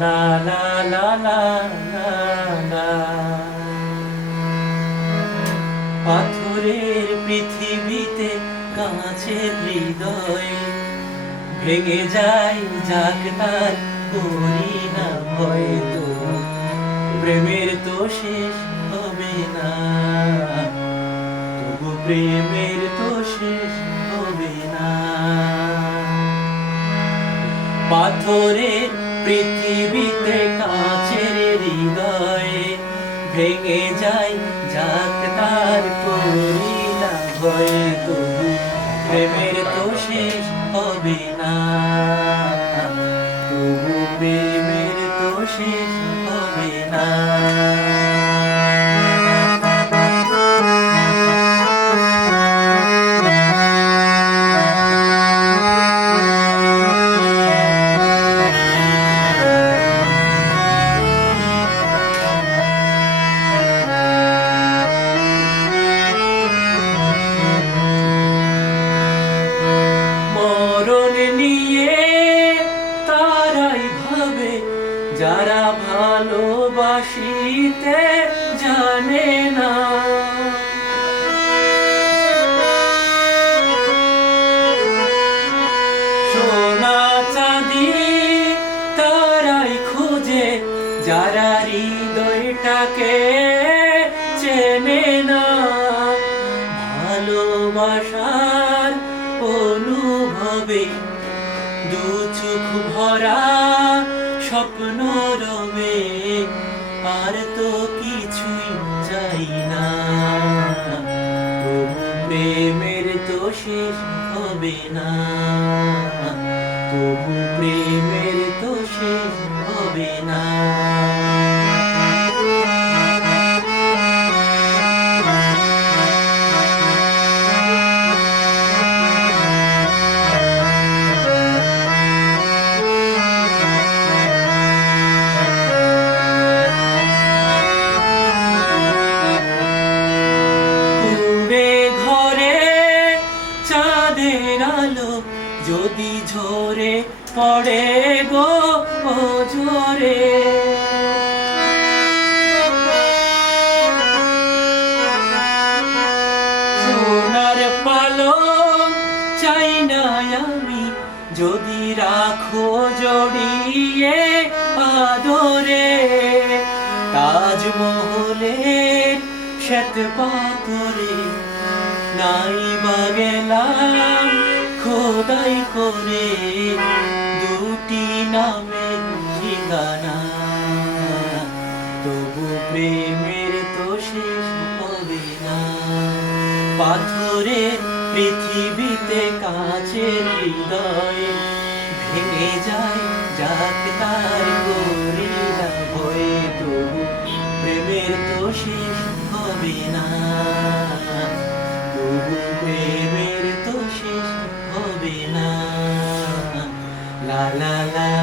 লা লা লা লা লা পাথরের পৃথিবীতে কাঁচের হৃদয় ভেঙে যায়, যাক তার করি না ভয় তো প্রেমের তো শেষ হবে না, তবু প্রেমের তো শেষ হবে না। পাথরের পৃথিবীতে কাছের হৃদয়ে ভেঙে যায় যাক তার করি না ভয় তুমি প্রেমের যারা ভালোবাসিতে জানে না। সোনা চাঁদি তারাই খোঁজে, যারা হৃদয়টাকে চেনে না। ভালোবাসার অনুভবে দু চোখ ভরা স্বপ্ন রবে আর তো কিছুই চাই না। প্রেমের তো শেষ হবে না। চাঁদের আলো যদি ঝরে পড়ে গো, ও ঝরে সোনার পালং চাই না আমি, যদি রাখো জড়িয়ে আদরে। তাজমহলের শ্বেত পাথরে নাই বা গেলাম খোদাই করে দুটি নামের ঠিকানা। তবু প্রেমের তো শেষ হবে না। পাথরের পৃথিবীতে কাছের হৃদয় ভেঙে যায়, যাক তার করি ভয়ে। তবু প্রেমের তো শেষ হবে না। প্রেমের তো শেষ হবে না। লা লা লা